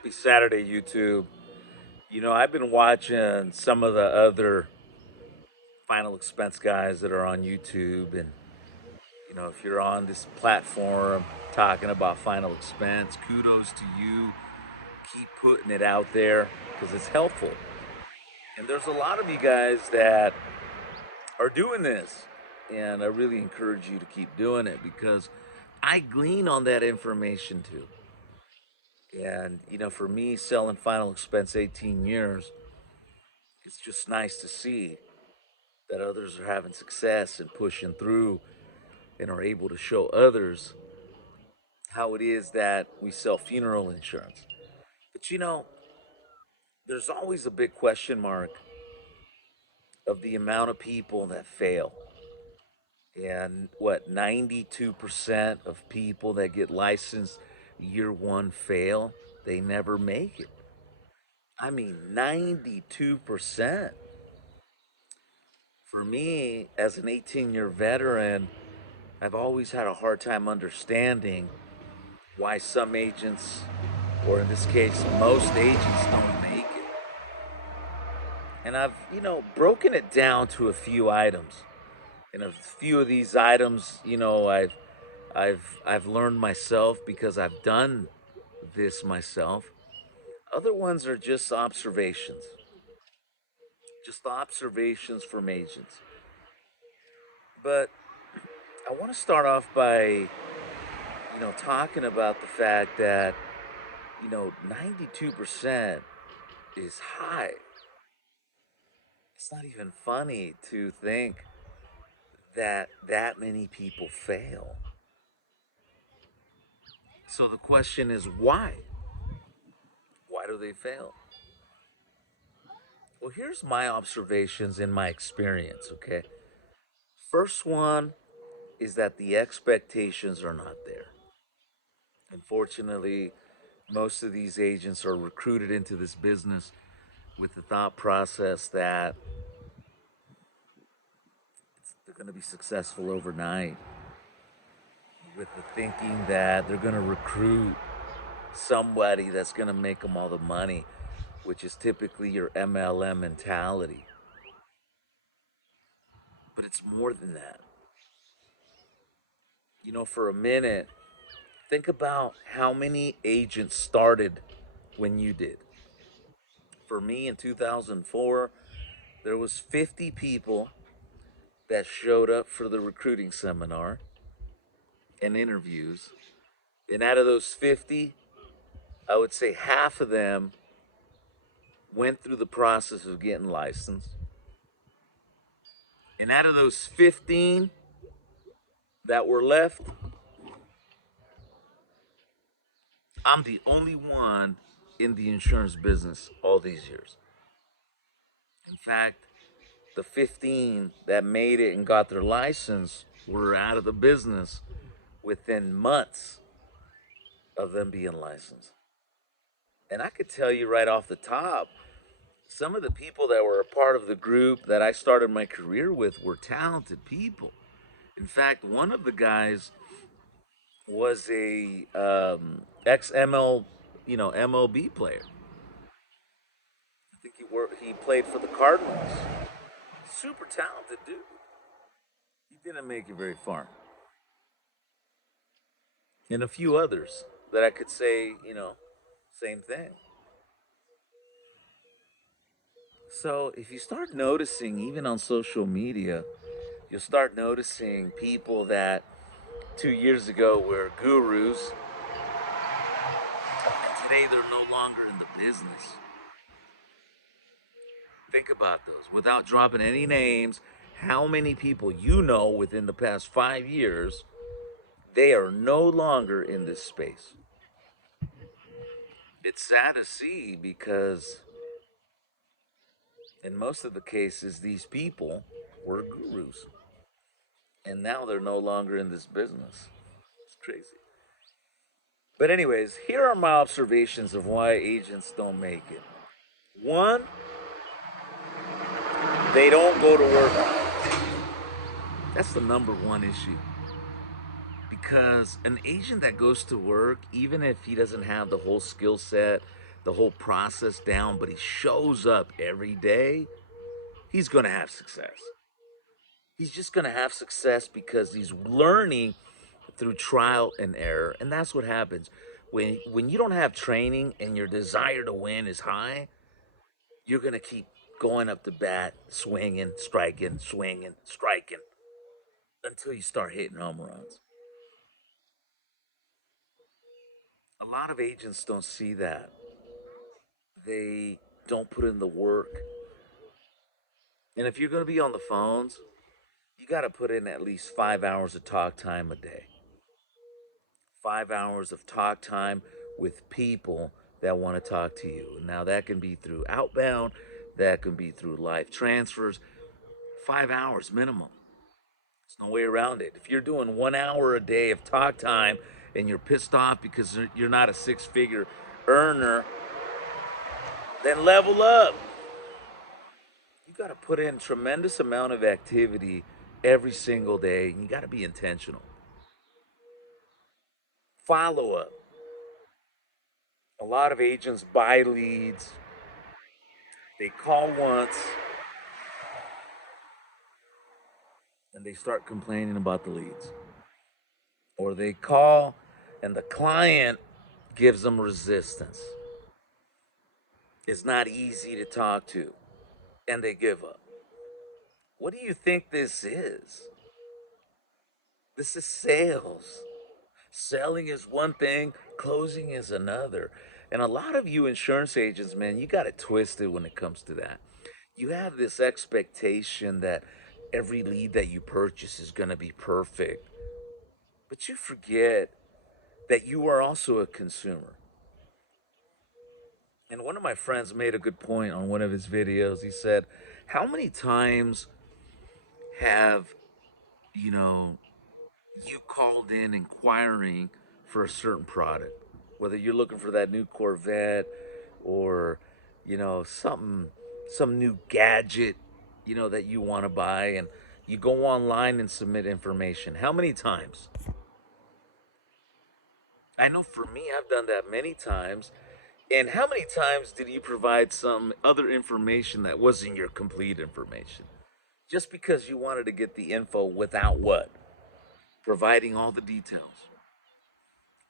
Happy Saturday, YouTube. I've been watching some of the other final expense guys that are on YouTube. And, if you're on this platform talking about final expense, kudos to you. Keep putting it out there because it's helpful. And there's a lot of you guys that are doing this. And I really encourage you to keep doing it because I glean on that information too. And, for me, selling final expense 18 years, it's just nice to see that others are having success and pushing through and are able to show others how it is that we sell funeral insurance. But there's always a big question mark of the amount of people that fail. And what, 92% of people that get licensed year one fail? They never make it. I mean, 92%. For me, as an 18-year veteran, I've always had a hard time understanding why some agents, or in this case, most agents, don't make it. And I've, broken it down to a few items. And a few of these items, I've learned myself because I've done this myself. Other ones are just observations from agents. But I want to start off by, talking about the fact that, 92% is high. It's not even funny to think that many people fail. So the question is why? Why do they fail? Well, here's my observations in my experience, okay? First one is that the expectations are not there. Unfortunately, most of these agents are recruited into this business with the thought process that they're going to be successful overnight, with the thinking that they're going to recruit somebody that's going to make them all the money, which is typically your MLM mentality. But it's more than that. For a minute, think about how many agents started when you did. For me in 2004, there was 50 people that showed up for the recruiting seminar and interviews. And out of those 50, I would say half of them went through the process of getting licensed. And out of those 15 that were left, I'm the only one in the insurance business all these years. In fact, the 15 that made it and got their license were out of the business within months of them being licensed. And I could tell you right off the top, some of the people that were a part of the group that I started my career with were talented people. In fact, one of the guys was a ex ML, MLB player. I think he played for the Cardinals. Super talented dude. He didn't make it very far. And a few others that I could say, same thing. So if you start noticing, even on social media, you'll start noticing people that 2 years ago were gurus, and today they're no longer in the business. Think about those. Without dropping any names, how many people within the past 5 years, they are no longer in this space. It's sad to see because in most of the cases, these people were gurus. And now they're no longer in this business. It's crazy. But, anyways, here are my observations of why agents don't make it. One, they don't go to work. That's the number one issue. Because an agent that goes to work, even if he doesn't have the whole skill set the whole process down, but he shows up every day, he's going to have success. He's just going to have success because he's learning through trial and error. And that's what happens. When you don't have training and your desire to win is high, you're going to keep going up the bat, swinging, striking until you start hitting home runs. A lot of agents don't see that. They don't put in the work. And if you're going to be on the phones, you got to put in at least 5 hours of talk time a day. 5 hours of talk time with people that want to talk to you. Now, that can be through outbound, that can be through live transfers. 5 hours minimum. There's no way around it. If you're doing 1 hour a day of talk time and you're pissed off because you're not a six-figure earner, then level up. You got to put in tremendous amount of activity every single day, and you got to be intentional. Follow up. A lot of agents buy leads. They call once and they start complaining about the leads. Or they call and the client gives them resistance. It's not easy to talk to and they give up. What do you think this is? This is sales. Selling is one thing, closing is another. And a lot of you insurance agents, man, you got it twisted when it comes to that. You have this expectation that every lead that you purchase is going to be perfect. But you forget that you are also a consumer. And one of my friends made a good point on one of his videos. He said, how many times have, you know, you called in inquiring for a certain product, whether you're looking for that new Corvette or, some new gadget, that you want to buy, and you go online and submit information. How many times? I know for me, I've done that many times. And how many times did you provide some other information that wasn't your complete information? Just because you wanted to get the info without what? Providing all the details.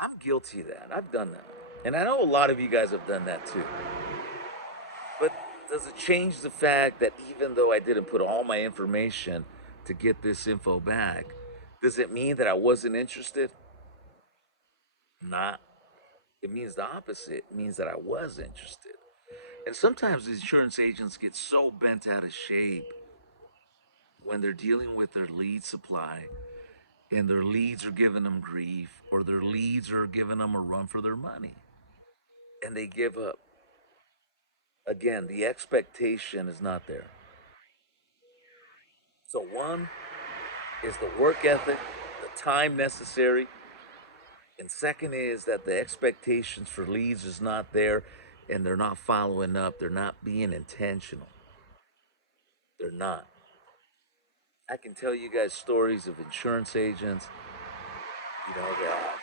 I'm guilty of that. I've done that. And I know a lot of you guys have done that too. But does it change the fact that even though I didn't put all my information to get this info back, does it mean that I wasn't interested? Not. It means the opposite. It means that I was interested. And sometimes insurance agents get so bent out of shape when they're dealing with their lead supply and their leads are giving them grief or their leads are giving them a run for their money. And they give up. Again, the expectation is not there. So, one is the work ethic, the time necessary. And second is that the expectations for leads is not there and they're not following up. They're not being intentional. They're not. I can tell you guys stories of insurance agents, that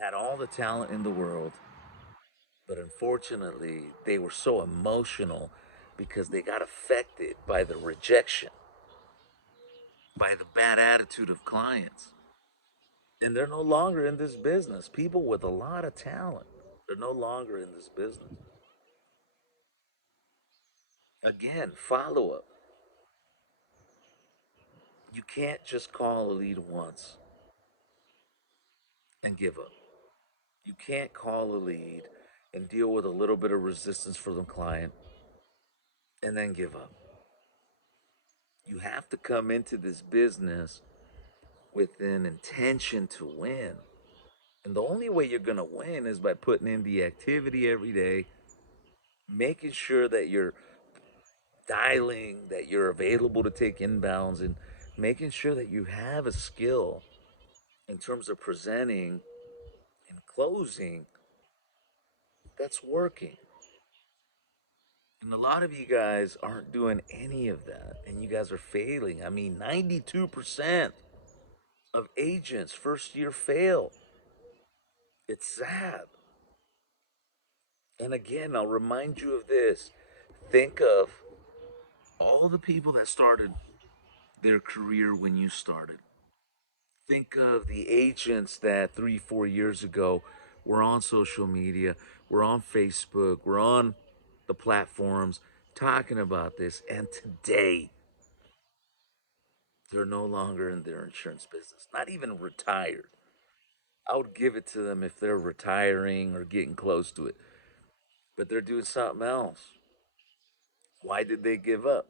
had all the talent in the world, but unfortunately, they were so emotional because they got affected by the rejection, by the bad attitude of clients. And they're no longer in this business. People with a lot of talent, they're no longer in this business. Again, follow up. You can't just call a lead once and give up. You can't call a lead and deal with a little bit of resistance for the client and then give up. You have to come into this business with an intention to win. And the only way you're going to win is by putting in the activity every day, making sure that you're dialing, that you're available to take inbounds, and making sure that you have a skill in terms of presenting and closing that's working. And a lot of you guys aren't doing any of that, and you guys are failing. I mean, 92% of agents first year fail. It's sad. And again, I'll remind you of this. Think of all the people that started their career when you started. Think of the agents that 3, 4 years ago were on social media, were on Facebook, were on the platforms talking about this, and today they're no longer in their insurance business, not even retired. I would give it to them if they're retiring or getting close to it, but they're doing something else. Why did they give up?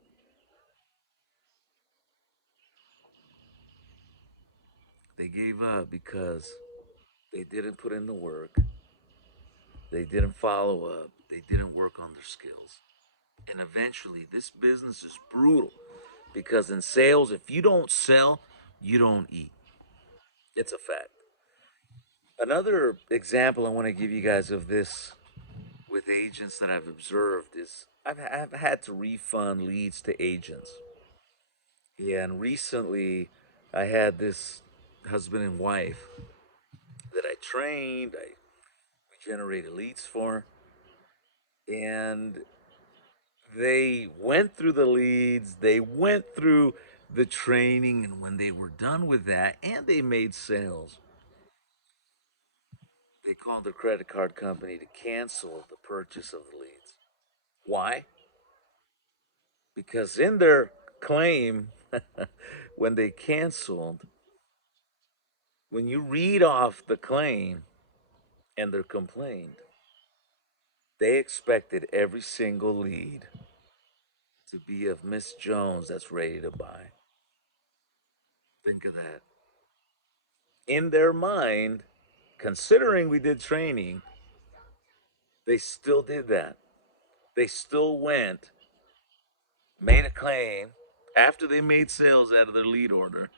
They gave up because they didn't put in the work, they didn't follow up, they didn't work on their skills. And eventually, this business is brutal because in sales, if you don't sell, you don't eat. It's a fact. Another example I want to give you guys of this with agents that I've observed is I've had to refund leads to agents. Yeah, and recently I had this husband and wife that I trained, we generated leads for, and they went through the leads, they went through the training, and when they were done with that and they made sales, they called their credit card company to cancel the purchase of the leads. Why? Because in their claim, when they canceled, when you read off the claim and their complaint, they expected every single lead to be of Miss Jones that's ready to buy. Think of that. In their mind, considering we did training, they still did that. They still went, made a claim after they made sales out of their lead order,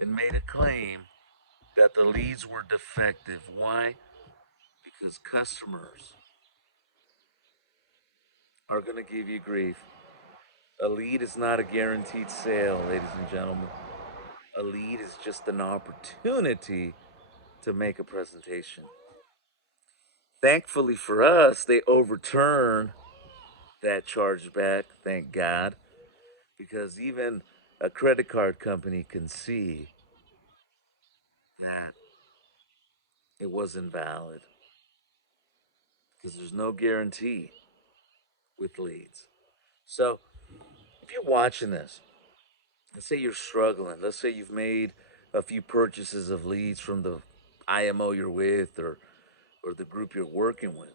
and made a claim that the leads were defective. Why? Because customers are going to give you grief. A lead is not a guaranteed sale, ladies and gentlemen. A lead is just an opportunity to make a presentation. Thankfully for us, they overturned that chargeback, thank God, because even a credit card company can see that it wasn't valid because there's no guarantee with leads. So, if you're watching this, let's say you're struggling, let's say you've made a few purchases of leads from the IMO you're with or the group you're working with,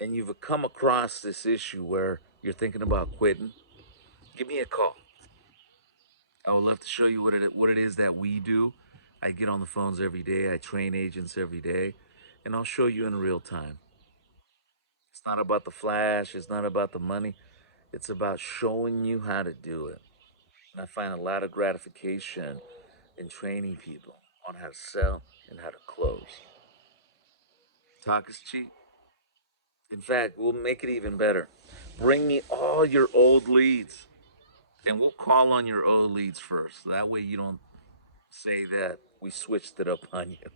and you've come across this issue where you're thinking about quitting, give me a call. I would love to show you what it is that we do. I get on the phones every day. I train agents every day, and I'll show you in real time. It's not about the flash. It's not about the money. It's about showing you how to do it. And I find a lot of gratification in training people on how to sell and how to close. Talk is cheap. In fact, we'll make it even better. Bring me all your old leads, and we'll call on your old leads first. That way you don't say that we switched it up on you.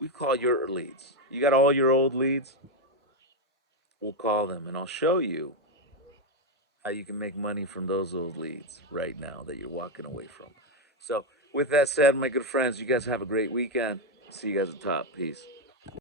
We call your leads. You got all your old leads? We'll call them and I'll show you how you can make money from those old leads right now that you're walking away from. So, with that said, my good friends, you guys have a great weekend. See you guys at the top. Peace.